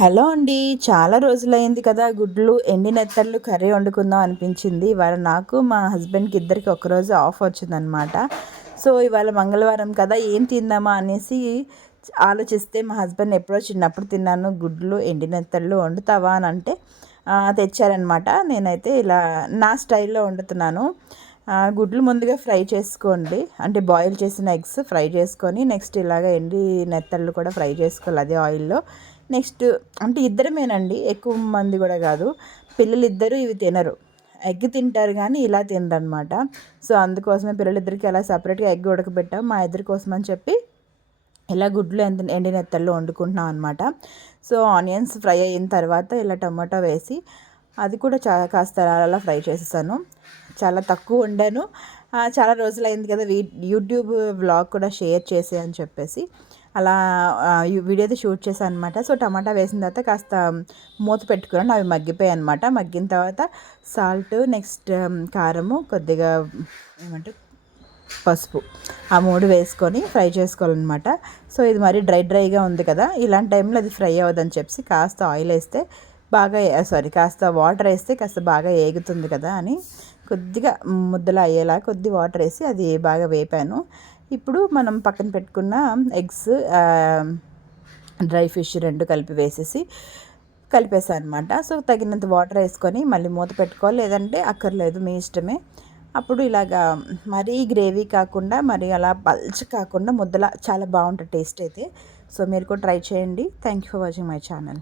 Hello అండి. చాలా రోజులైంది కదా! గుడ్లు, ఎండి నెత్తళ్ళు కర్రీ వండుకుందాం అనిపించింది. ఇవాళ నాకు, మా హస్బెండ్‌కి ఇద్దరికి ఒకరోజు ఆఫ్ వచ్చిందనమాట. సో, ఇవాళ మంగళవారం కదా! ఏం తిందామా అనేసి ఆలోచిస్తే మా హస్బెండ్ ఎప్పుడో చిన్నప్పుడు తిన్నాను గుడ్లు, ఎండి నెత్తళ్ళు వండుతావా అని అంటే తెచ్చారనమాట. నేనైతే ఇలా నా స్టైల్‌లో వండుతున్నాను. గుడ్లు ముందుగా ఫ్రై చేసుకోండి. అంటే బాయిల్ చేసిన ఎగ్స్ ఫ్రై చేసుకొని నెక్స్ట్ ఇలాగ ఎండి నెత్తళ్ళు కూడా ఫ్రై చేసుకోవాలి అదే ఆయిల్‌లో. నెక్స్ట్ అంటే ఇద్దరమేనండి, ఎక్కువ మంది కూడా కాదు. పిల్లలిద్దరూ ఇవి తినరు. ఎగ్ తింటారు కానీ ఇలా తినరనమాట. సో, అందుకోసమే పిల్లలిద్దరికి అలా సపరేట్‌గా ఎగ్ ఉడకబెట్టాం. మా ఇద్దరి కోసం అని చెప్పి ఇలా గుడ్లు ఎండి నెత్తళ్ళు వండుకుంటున్నాం అనమాట. సో, ఆనియన్స్ ఫ్రై అయిన తర్వాత ఇలా టమాటా వేసి అది కూడా కాస్త అలా ఫ్రై చేసేసాను. చాలా తక్కువ వండాను. చాలా రోజులైంది కదా! యూట్యూబ్ వ్లాగ్ కూడా షేర్ చేసి అని చెప్పేసి అలా వీడియో అయితే షూట్ చేశాను అనమాట. సో, టమాటా వేసిన తర్వాత కాస్త మూత పెట్టుకున్నాను. అవి మగ్గిపోయాయి అనమాట. మగ్గిన తర్వాత సాల్ట్, నెక్స్ట్ కారము, కొద్దిగా ఏమంటే పసుపు, ఆ 3 వేసుకొని ఫ్రై చేసుకోవాలన్నమాట. సో, ఇది మరీ డ్రైగా ఉంది కదా! ఇలాంటి టైంలో అది ఫ్రై అవ్వదని చెప్పి కాస్త ఆయిల్ వేస్తే బాగా కాస్త వాటర్ వేస్తే కాస్త బాగా ఏగుతుంది కదా అని కొద్దిగా ముద్దలా అయ్యేలా కొద్ది వాటర్ వేసి అది బాగా వేపాను. ఇప్పుడు మనం పక్కన పెట్టుకున్న ఎగ్స్, డ్రై ఫిష్ 2 కలిపి వేసేసి కలిపేసాను అనమాట. సో, తగినంత వాటర్ వేసుకొని మళ్ళీ మూత పెట్టుకోవాలి, లేదంటే అక్కర్లేదు, మీ ఇష్టమే. అప్పుడు ఇలాగా మరీ గ్రేవీ కాకుండా మరీ అలా పల్చగా కాకుండా ముద్దలా చాలా బాగుంటుంది టేస్ట్ అయితే. సో, మీరు కూడా ట్రై చేయండి. Thank you for watching my channel.